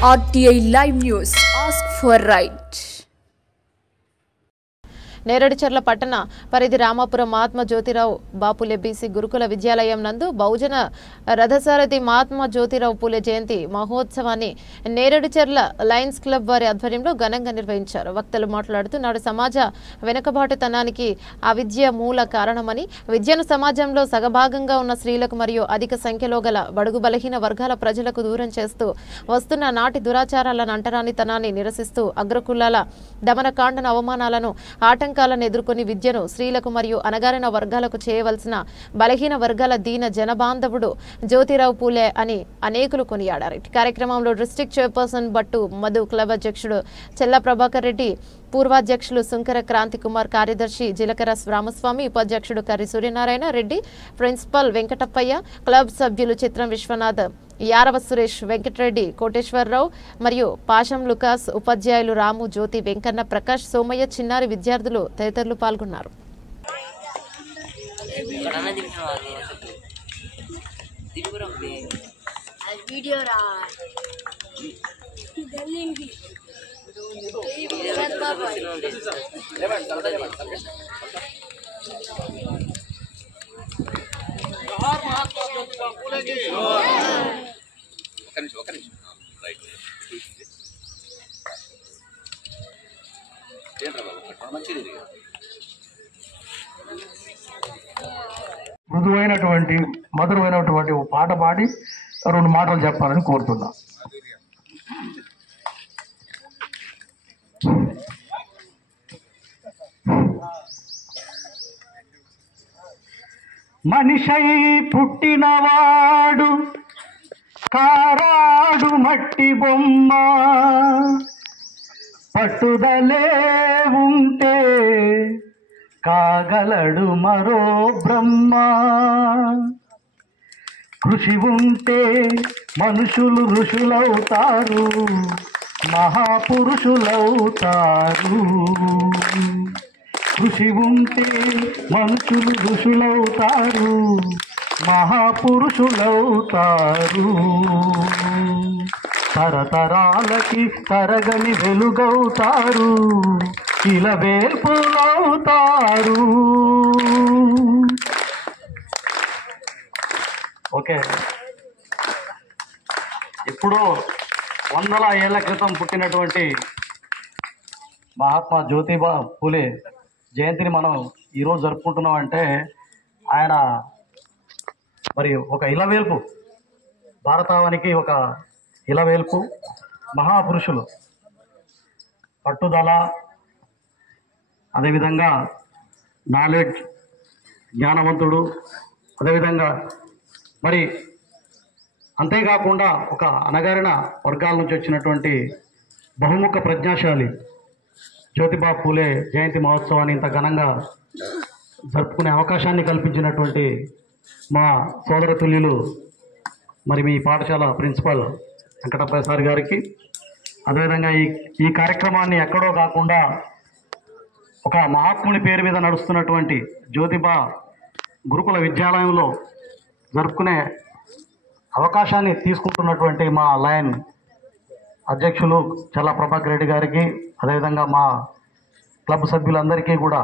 RTI Live News. Ask for right. నేరడిచర్ల పట్టణ పరిధి Ramapuram Mahatma Jyotirao Baphule BC గురుకుల విద్యాలయం నందు బహుజన రథసారథి మహాత్మా జ్యోతిరావు పూలే జయంతి మహోత్సవాన్ని నేరడిచర్ల లయన్స్ క్లబ్ వారి ఆధ్వర్యంలో ఘనంగా నిర్వహించారు. వక్తలు మాట్లాడుతూ నాడు సమాజ వెనుకబాటుతనానికి అవిద్య మూల కారణమని, విద్యను సమాజంలో సగభాగంగా ఉన్న స్త్రీలకు మరియు అధిక సంఖ్యలో గల బడుగు బలహీన వర్గాల ప్రజలకు దూరం చేస్తూ వస్తున్న నాటి దురాచారాలను అంటరానితనాన్ని నిరసిస్తూ అగ్రకులాల దమనకాండన అవమానాలను ఆటంకాలను ఎదుర్కొని విద్యను స్త్రీలకు మరియు అణగారిన వర్గాలకు చేయవలసిన బలహీన వర్గాల దీన జనబాంధవుడు జ్యోతిరావు పూలే అని అనేకులు కొనియాడారు. ఈ కార్యక్రమంలో డిస్ట్రిక్ట్ చైర్పర్సన్ బట్టు మధు, క్లబ్ అధ్యక్షుడు చెల్ల ప్రభాకర్ రెడ్డి, పూర్వాధ్యక్షులు సుంకర క్రాంతి కుమార్, కార్యదర్శి జిలకర రామస్వామి, ఉపాధ్యక్షుడు కర్రి సూర్యనారాయణ రెడ్డి, ప్రిన్సిపల్ వెంకటప్పయ్య, క్లబ్ సభ్యులు చిత్రం విశ్వనాథ్, యారవ సురేష్, వెంకటరెడ్డి, కోటేశ్వరరావు మరియు పాషం లుకాస్, ఉపాధ్యాయులు రాము, జ్యోతి, వెంకన్న, ప్రకాష్, సోమయ్య, చిన్నారి విద్యార్థులు తదితరులు పాల్గొన్నారు. మృదువైనటువంటి మధురమైనటువంటి పాట పాడి 2 మాటలు చెప్పాలని కోరుతున్నా. మనిషై పుట్టినవాడు కారాడు మట్టి బొమ్మ, పట్టుదలే ఉంటే కాగలడు మరో బ్రహ్మ. కృషి ఉంటే మనుషులు ఋషులవుతారు, మహాపురుషులవుతారు. కృషి ఉంటే మనుషులు ఋషులవుతారు, మహాపురుషులవుతారు. తరతరాలకి తరగని వెలుగవుతారు, ఇలవేల్పులవుతారు. ఓకే, ఇప్పుడు 100 ఏళ్ల క్రితం పుట్టినటువంటి మహాత్మా జ్యోతిబా పూలే జయంతిని మనం ఈరోజు జరుపుకుంటున్నాం అంటే ఆయన మరి ఒక ఇలవేల్పు, భారతావనికి ఒక ఇలవేల్పు, మహాపురుషులు, పట్టుదల, అదేవిధంగా నాలెడ్జ్, జ్ఞానవంతుడు, అదేవిధంగా మరి అంతేకాకుండా ఒక అణగారిన వర్గాల నుంచి వచ్చినటువంటి బహుముఖ ప్రజ్ఞాశాలి జ్యోతిబా పూలే జయంతి మహోత్సవాన్ని ఇంత ఘనంగా జరుపుకునే అవకాశాన్ని కల్పించినటువంటి మా సోదరతుల్యులు మరి మీ పాఠశాల ప్రిన్సిపల్ వెంకటప్పయ్య సార్ గారికి, అదేవిధంగా ఈ కార్యక్రమాన్ని ఎక్కడో కాకుండా ఒక మహాత్ముని పేరు మీద నడుస్తున్నటువంటి జ్యోతిబా గురుకుల విద్యాలయంలో జరుపుకునే అవకాశాన్ని తీసుకుంటున్నటువంటి మా లయన్ అధ్యక్షులు చెల్ల ప్రభాకర్ రెడ్డి గారికి, అదేవిధంగా మా క్లబ్ సభ్యులందరికీ కూడా,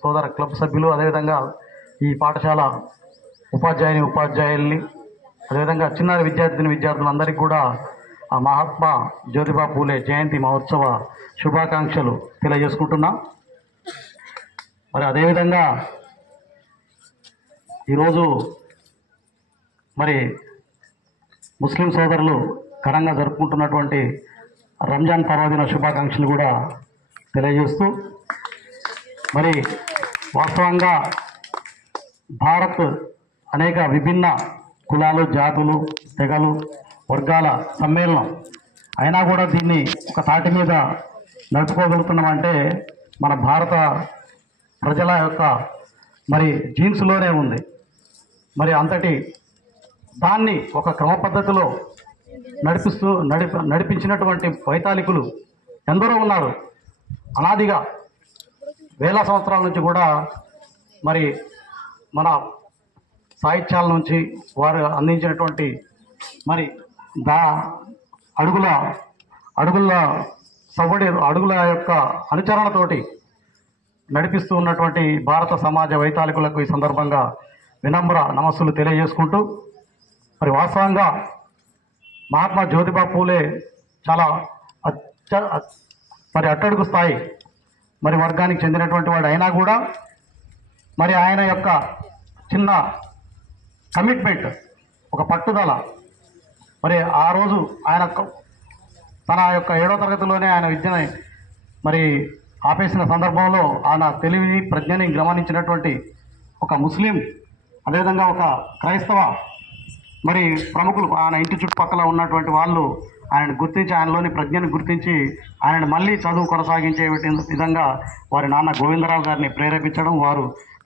సోదర క్లబ్ సభ్యులు, అదేవిధంగా ఈ పాఠశాల ఉపాధ్యాయుల్ని, అదేవిధంగా చిన్నారి విద్యార్థులందరికీ కూడా ఆ మహాత్మా జ్యోతిబా పూలే జయంతి మహోత్సవ శుభాకాంక్షలు తెలియజేసుకుంటున్నా. మరి అదేవిధంగా ఈరోజు మరి ముస్లిం సోదరులు ఘనంగా జరుపుకుంటున్నటువంటి రంజాన్ పర్వదిన శుభాకాంక్షలు కూడా తెలియజేస్తూ, మరి వాస్తవంగా భారత్ అనేక విభిన్న కులాలు, జాతులు, తెగలు, వర్గాల సమ్మేళనం అయినా కూడా దీన్ని ఒక తాటి మీద నడుపుకోగలుగుతున్నామంటే మన భారత ప్రజల యొక్క మరి జీన్స్లోనే ఉంది. మరి అంతటి దాన్ని ఒక క్రమ పద్ధతిలో నడిపించినటువంటి వైతాళికులు ఎందరో ఉన్నారు. అనాదిగా వేల సంవత్సరాల నుంచి కూడా మరి మన సాహిత్యాల నుంచి వారు అందించినటువంటి మరి అడుగుల అడుగుల యొక్క అనుచరణతోటి నడిపిస్తూ ఉన్నటువంటి భారత సమాజ వైతాళికులకు ఈ సందర్భంగా వినమ్ర నమస్సులు తెలియజేసుకుంటూ, మరి వాస్తవంగా మహాత్మా జ్యోతిబా పూలే చాలా మరి అట్టడుగు స్థాయి మరి వర్గానికి చెందినటువంటి వాడు అయినా కూడా మరి ఆయన యొక్క చిన్న కమిట్మెంట్, ఒక పట్టుదల, మరి ఆ రోజు ఆయన తన యొక్క 7వ తరగతిలోనే ఆయన విద్యని మరి ఆపేసిన సందర్భంలో ఆయన తెలివిని ప్రజ్ఞని గమనించినటువంటి ఒక ముస్లిం, అదేవిధంగా ఒక క్రైస్తవ మరి ప్రముఖులు ఆయన ఇంటి చుట్టుపక్కల ఉన్నటువంటి వాళ్ళు ఆయన గుర్తించి, ఆయనలోని ప్రజ్ఞను గుర్తించి ఆయనను మళ్ళీ చదువు కొనసాగించే విధంగా వారి నాన్న గోవిందరావు గారిని ప్రేరేపించడం, వారు